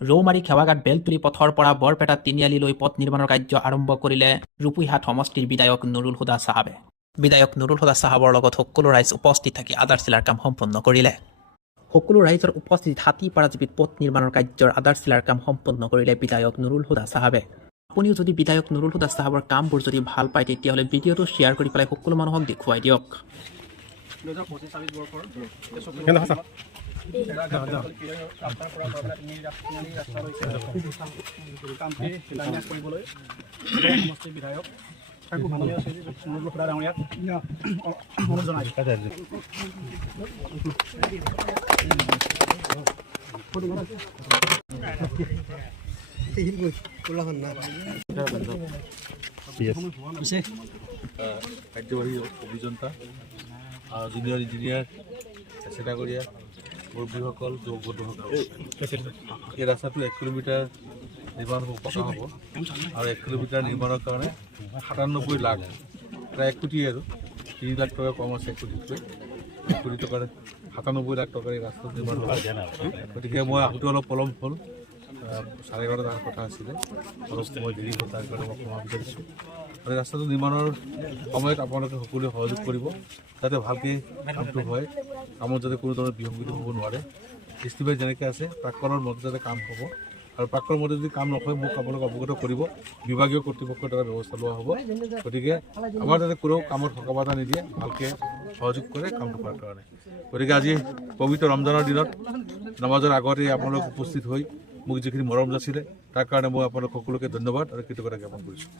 ৰৌমাৰী খেৱাঘাট বেলতুলি পথৰ পৰা বৰপেটা তিনিআলিলৈ পথ নিৰ্মাণৰ কাৰ্য আৰম্ভ কৰিলে ৰূপৈহাট সমষ্টিৰ বিধায়ক নুৰুল হুদা চাহাবে। বিধায়ক নুৰুল হুদা চাহাবৰ লগত সকলো ৰাইজ উপস্থিত থাকি আধাৰশিলাৰ কাম সম্পন্ন কৰিলে। সকলো ৰাইজৰ উপস্থিতিত হাতীপাৰাজীৱিত পথ নিৰ্মাণৰ কাৰ্যৰ আধাৰশিলাৰ কাম সম্পন্ন কৰিলে বিধায়ক নুৰুল হুদা চাহাবে। আপুনিও যদি বিধায়ক নুৰুল হুদা চাহাবৰ কামবোৰ যদি ভাল পায় তেতিয়াহ'লে ভিডিঅ'টো শ্বেয়াৰ কৰি পেলাই সকলো মানুহক দেখুৱাই দিয়ক। কাৰ্যবাহী অভিযন্তা জুনিয়ৰ ইঞ্জিনিয়াৰ চেষ্টাকৰীয়া মুৰব্বীসকল যুৱক বন্ধুসকল, এই ৰাস্তাটো 1 কিলোমিটাৰ নিৰ্মাণ পকা হ'ব আৰু 1 কিলোমিটাৰ নিৰ্মাণৰ কাৰণে 97 লাখ প্ৰায় 1 কোটি আৰু 3 লাখ টকা কম আছে। 1 কোটিতকৈ 1 কোটি টকাৰ 97 লাখ টকাৰ এই ৰাস্তা নিৰ্মাণ হ'ব। গতিকে মই আহোঁতে অলপ পলম হ'ল, 11:30 কথা আছিলে, অলপ সময় দেৰি হ'ল, তাৰ কাৰণে মই ক্ষমা বিচাৰিছোঁ। আৰু ৰাস্তাটো নিৰ্মাণৰ সময়ত আপোনালোকে সকলোৱে সহযোগ কৰিব যাতে ভালকৈ কামটো হয়, কামত যাতে কোনো ধৰণৰ বিসংগতি হ'ব নোৱাৰে। ইষ্টিমেট যেনেকৈ আছে প্ৰাক্কলৰ মতে যাতে কাম হ'ব, আৰু প্ৰাক্কলৰ মতে যদি কাম নকৰে মোক আপোনালোকে অৱগত কৰিব, বিভাগীয় কৰ্তৃপক্ষৰ দ্বাৰা ব্যৱস্থা লোৱা হ'ব। গতিকে আমাৰ যাতে কোনেও কামত সকাবাধা নিদিয়ে, ভালকৈ সহযোগ কৰে কামটো কৰাৰ কাৰণে। গতিকে আজি পবিত্ৰ ৰমজানৰ দিনত নামাজৰ আগতে আপোনালোক উপস্থিত হৈ মোক যিখিনি মৰম যাচিলে তাৰ কাৰণে মই আপোনালোক সকলোকে ধন্যবাদ আৰু কৃতজ্ঞতা জ্ঞাপন কৰিছোঁ।